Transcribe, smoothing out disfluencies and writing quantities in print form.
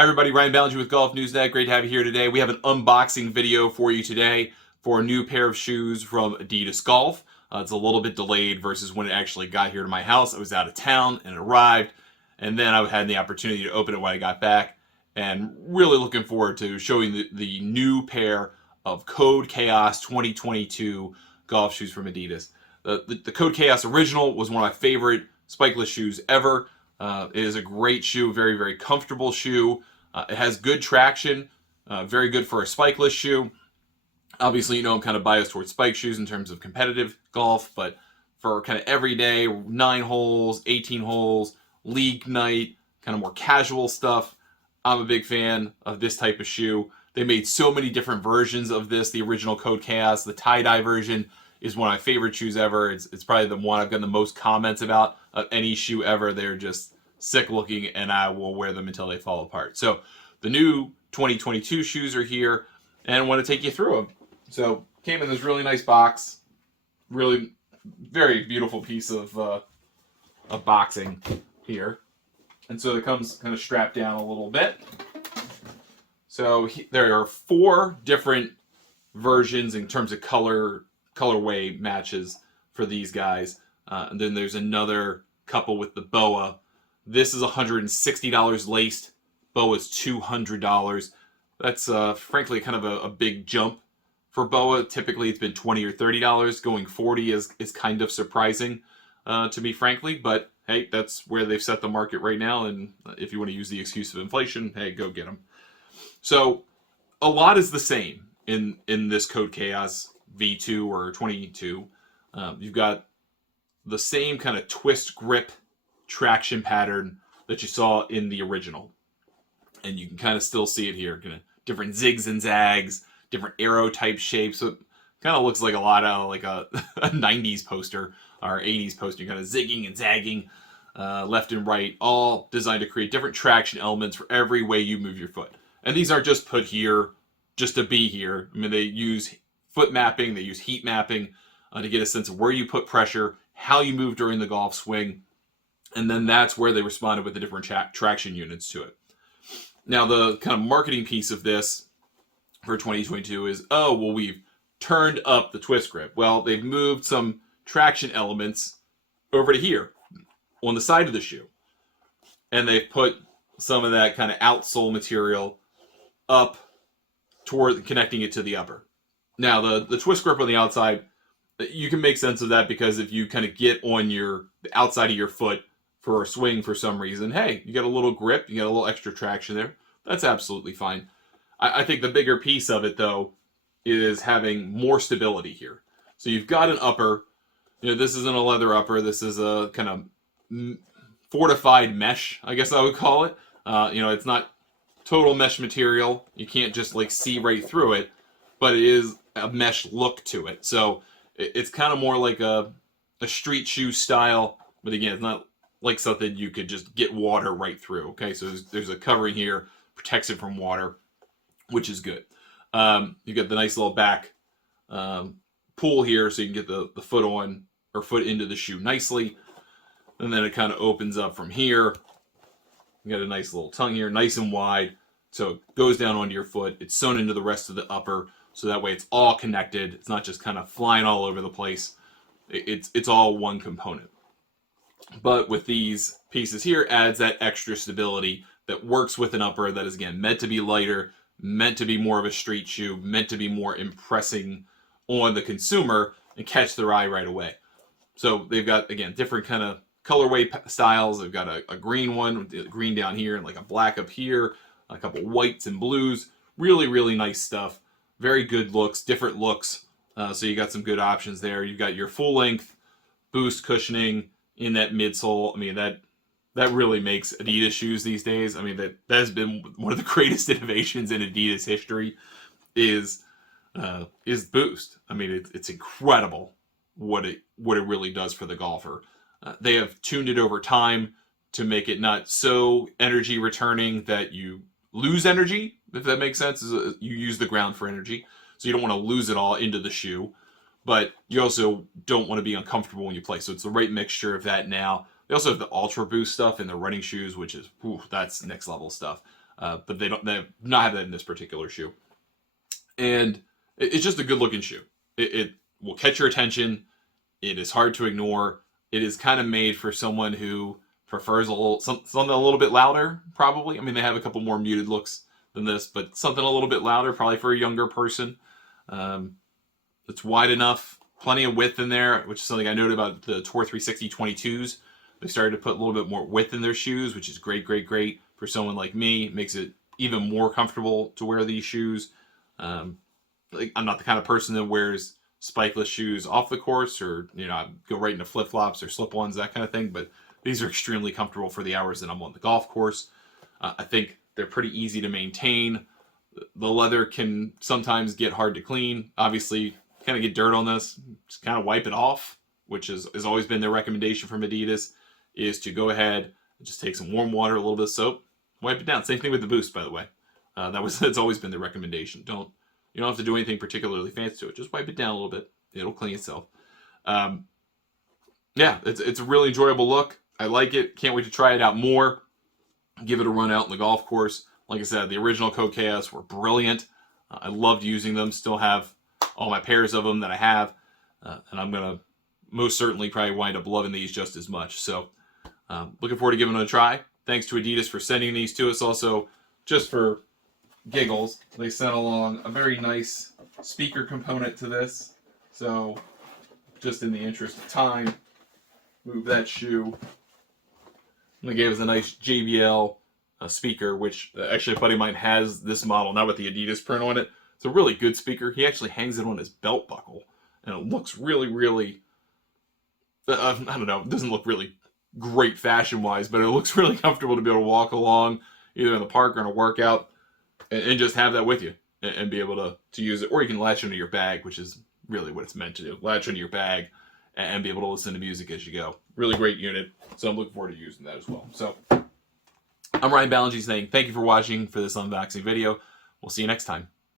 Hi everybody, Ryan Ballengee with Golf Newsnet. Great to have you here today. We have an unboxing video for you today for a new pair of shoes from Adidas Golf. It's a little bit delayed versus when it actually got here to my house. I was out of town and it arrived, and then I had the opportunity to open it when I got back, and really looking forward to showing the new pair of Codechaos 2022 golf shoes from Adidas. The Codechaos original was one of my favorite spikeless shoes ever. It is a great shoe, very, very comfortable shoe. It has good traction, very good for a spikeless shoe. Obviously, you know I'm kind of biased towards spike shoes in terms of competitive golf, but for kind of everyday 9 holes, 18 holes, league night, kind of more casual stuff, I'm a big fan of this type of shoe. They made so many different versions of this. The original Codechaos, the tie-dye version, is one of my favorite shoes ever. It's probably the one I've gotten the most comments about of any shoe ever. They're just sick looking, and I will wear them until they fall apart. So the new 2022 shoes are here, and I want to take you through them. So came in this really nice box, really very beautiful piece of boxing here. And so it comes kind of strapped down a little bit. So there are 4 different versions in terms of colorway matches for these guys. And then there's another couple with the boa. This is $160 laced. Boa's $200. That's frankly kind of a big jump for boa. Typically it's been $20 or $30. Going $40 is kind of surprising to me, frankly. But hey, that's where they've set the market right now. And if you want to use the excuse of inflation, hey, go get them. So a lot is the same in this Codechaos V2 or 22. You've got the same kind of twist grip traction pattern that you saw in the original, and you can kind of still see it here. Kind of different zigs and zags, different arrow type shapes. So it kind of looks like a lot of like a 90s poster or 80s poster, kind of zigging and zagging left and right, all designed to create different traction elements for every way you move your foot. And these aren't just put here just to be here. I mean, they use foot mapping, they use heat mapping to get a sense of where you put pressure, how you move during the golf swing, and then that's where they responded with the different traction units to it. Now, the kind of marketing piece of this for 2022 is, oh, well, we've turned up the twist grip. Well, they've moved some traction elements over to here on the side of the shoe, and they've put some of that kind of outsole material up toward connecting it to the upper. Now, the twist grip on the outside, you can make sense of that because if you kind of get on the outside of your foot for a swing for some reason, hey, you got a little grip, you got a little extra traction there. That's absolutely fine. I think the bigger piece of it, though, is having more stability here. So you've got an upper. You know, this isn't a leather upper. This is a kind of fortified mesh, I guess I would call it. You know, it's not total mesh material. You can't just like see right through it, but it is a mesh look to it. So it's kind of more like a street shoe style, but again, it's not like something you could just get water right through. Okay, so there's a covering here, protects it from water, which is good. You got the nice little back pull here, so you can get the foot on or foot into the shoe nicely, and then it kind of opens up from here. You got a nice little tongue here, nice and wide, so it goes down onto your foot. It's sewn into the rest of the upper, so that way it's all connected. It's not just kind of flying all over the place. It's all one component. But with these pieces here, adds that extra stability that works with an upper that is, again, meant to be lighter, meant to be more of a street shoe, meant to be more impressing on the consumer and catch their eye right away. So they've got, again, different kind of colorway styles. They've got a green one with green down here and like a black up here, a couple whites and blues. Really, really nice stuff. Very good looks, different looks. So you got some good options there. You've got your full length boost cushioning in that midsole. I mean, that really makes Adidas shoes these days. I mean, that has been one of the greatest innovations in Adidas history is boost. I mean, it's incredible what it really does for the golfer. They have tuned it over time to make it not so energy returning that you lose energy, if that makes sense. You use the ground for energy, so you don't want to lose it all into the shoe, but you also don't want to be uncomfortable when you play. So it's the right mixture of that now. They also have the Ultra Boost stuff in the running shoes, which is, that's next level stuff. but they've not had that in this particular shoe. And it's just a good looking shoe. It will catch your attention. It is hard to ignore. It is kind of made for someone who prefers something a little bit louder, probably. I mean, they have a couple more muted looks than this, but something a little bit louder, probably for a younger person. It's wide enough, plenty of width in there, which is something I noted about the Tour 360 22s. They started to put a little bit more width in their shoes, which is great for someone like me. It makes it even more comfortable to wear these shoes. I'm not the kind of person that wears spikeless shoes off the course, or I go right into flip-flops or slip-ons, that kind of thing, but these are extremely comfortable for the hours that I'm on the golf course. I think they're pretty easy to maintain. The leather can sometimes get hard to clean. Obviously, kind of get dirt on this, just kind of wipe it off, which has always been their recommendation from Adidas, is to go ahead and just take some warm water, a little bit of soap, wipe it down. Same thing with the Boost, by the way. That's always been the recommendation. You don't have to do anything particularly fancy to it. Just wipe it down a little bit. It'll clean itself. Yeah, it's a really enjoyable look. I like it. Can't wait to try it out more. Give it a run out in the golf course. Like I said, the original Codechaos were brilliant. I loved using them. Still have all my pairs of them that I have. And I'm going to most certainly probably wind up loving these just as much. So looking forward to giving them a try. Thanks to Adidas for sending these to us. Also, just for giggles, they sent along a very nice speaker component to this. So just in the interest of time, move that shoe. And they gave us a nice JBL speaker, which actually a buddy of mine has this model, not with the Adidas print on it. It's a really good speaker. He actually hangs it on his belt buckle, and it looks really, I don't know, it doesn't look really great fashion-wise, but it looks really comfortable to be able to walk along, either in the park or in a workout, and just have that with you, and be able to use it. Or you can latch into your bag, which is really what it's meant to do. Latch into your bag and be able to listen to music as you go. Really great unit, so I'm looking forward to using that as well. So, I'm Ryan Ballengee saying thank you for watching for this unboxing video. We'll see you next time.